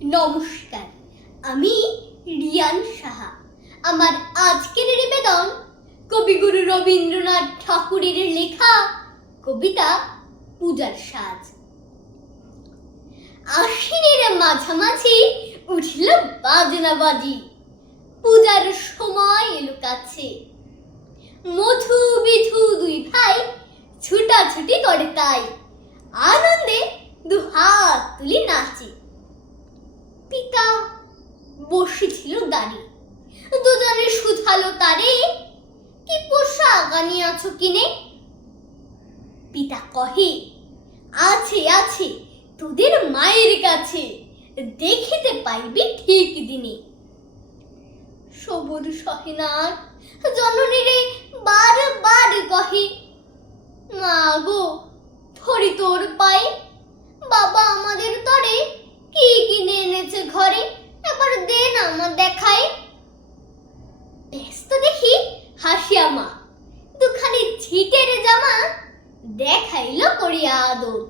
নমস্কার, আমি রিয়ান সাহা। আমার আজকের নিবেদন কবিগুরু রবীন্দ্রনাথ ঠাকুরের লেখা কবিতা পূজার সাজ। আশ্বিনের মাঝামাঝি উঠল বাজনা বাজি, পূজার সময় এলো কাছে। মধু বিধু দুই ভাই ছুটাছুটি করে, তাই আনন্দে দুহাত তুলি নাচে। পিতা বসেছিল দাঁড়িয়ে, দুজনে শুধালো তারে, কি পোশাক আনিয়াছ কিনে? পিতা কহে, আছে আছে তোদের মায়ের কাছে, দেখিতে পাইবি ঠিক দিনে। সবুর সহেনার জননীরে বারবার কহে, মা গো ধরি তোর পায়ে, বাবা আমাদের তরে কি কিনে এনেছে ঘরে, এবার দে না আমার দেখায়। ব্যস্ত দেখি হাসিয়া মা, দুখানি ছিটের জামা দেখাইল করিয়া আদর।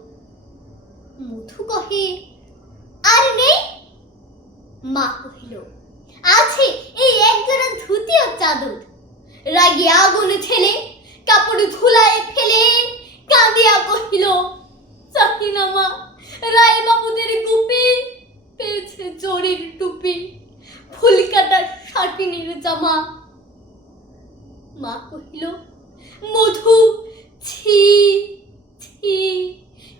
মধু কহে, আর নেই? মা কহিল, আছে এই একজোড়া ধুতি ও চাদর। রাগিয়া আগুন ছেলে কাপড় ধুলায় ফেলে কাঁদিয়া কহিল, চাহিনা মা, রায় বাবুদের গুপি পেয়েছে জরির টুপি, ফুল কাটা শাটিনের জামা। মা কহিল, মধু ছি ছি,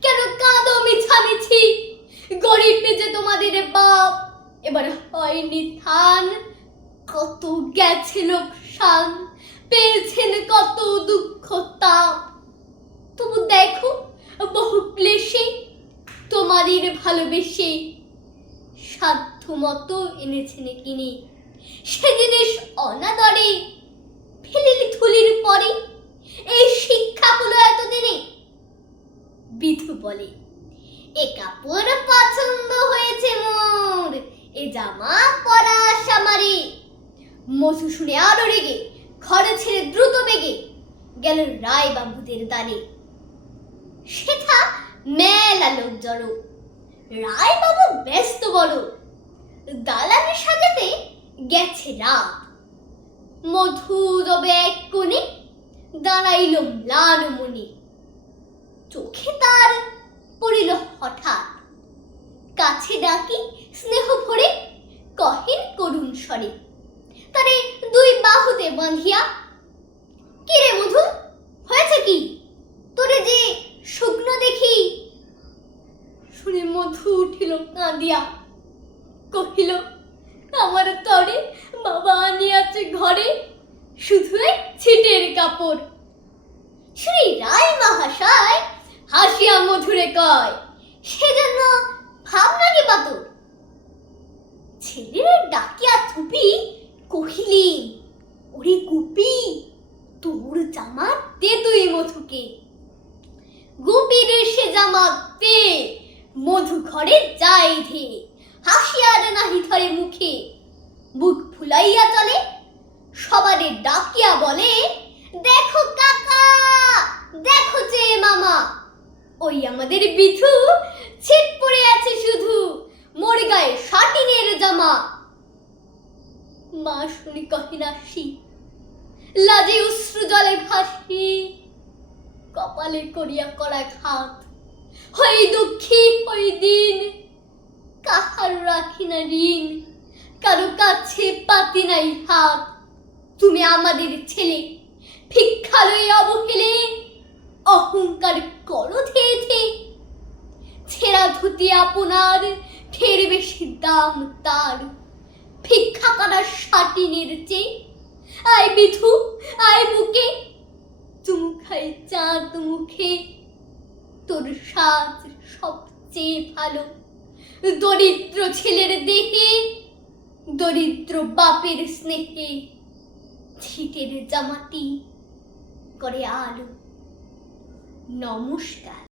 কেন কাঁদো মিছামিছি? গরিব যে তোমাদের বাপ, এবার হয়নি থান। কত গেছে লোকসান, পেয়েছেন কত দুঃখ তাপ। তবু দেখো বহু ক্লেশে তোমাদের ভালোবেসে সাধ্য মতো এনেছেন কিনে। সে জিনিস অনাদরে ফেলিলি থুলির পরে, এই শিক্ষা হলো এতদিনে। বিধু বলে, এ কাপড় পছন্দ হয়েছে মোর, এ জামা পরা সামারে। মধু শুনে আরো রেগে ঘরে ছেড়ে দ্রুত বেগে গেল রায় বাবুদের দ্বারে। সেথা মেলা লোক জড়ো, রায় বাবু ব্যস্ত বড়, দালানে সাজাতে গেছে রাত। মধু রবে এক কোণে দাঁড়াইল ম্লান মনে, চোখে তার পড়িল হঠাৎ। কাছে ডাকি স্নেহ ভরে কহেন করুণ স্বরে, তারে দুই বাহুতে বাঁধিয়া, কি রে মধু, হয়েছে কি? তোরে যে শুকনো দেখি। শুনে মধু উঠিল কাঁদিয়া, কহিল, আমার তরে বাবা আনিয়াছে ঘরে শুধু এক ছিটের কাপড়। শ্রী রায় মহাশয় হাসিয়া মধুরে কয়, সেজন্য ভাবনা কি বাতর? ছেলের ডাকিয়া থুপি কহিলেন, ওরে গুপি, তোর জামা দে তুই মধুকে। গুপির সে জামা দে, মধু ঘরে যাই ধে, হাসিয়ার নাহি ধরে মুখে, বুক ফুলাইয়া চলে, সবারে ডাকিয়া বলে, দেখো কাকা, দেখো যে মামা, ওই আমাদের বিধু ছিট পড়ে আছে শুধু, মোর গায়ে শাটিনের জামা। মা শুনি কহে নাসি, লাজে অশ্রু জলে ভাসি, কপালে করিয়া করা ঘাত। হই দুঃখী হই দিন, কাহার রাখি না ঋণ, কারো কাছে পাতি নাই হাত। তুমি আমাদের ছেলে, ভিক্ষা লই অবহেলে, অহংকার করো ধে ধে। ছেঁড়া ধুতি আপনার, ঢের বেশি দাম তার, ভিক্ষা করা শাটিনের চেয়ে। আয় বিধু, আয় বুকে, চুমু খাই চাঁদ মুখে। তোর সাজ সবচেয়ে ভালো, দরিদ্র ছেলের দেহে, দরিদ্র বাপের স্নেহে, ছিটের জামাটি করে আলো। নমস্কার।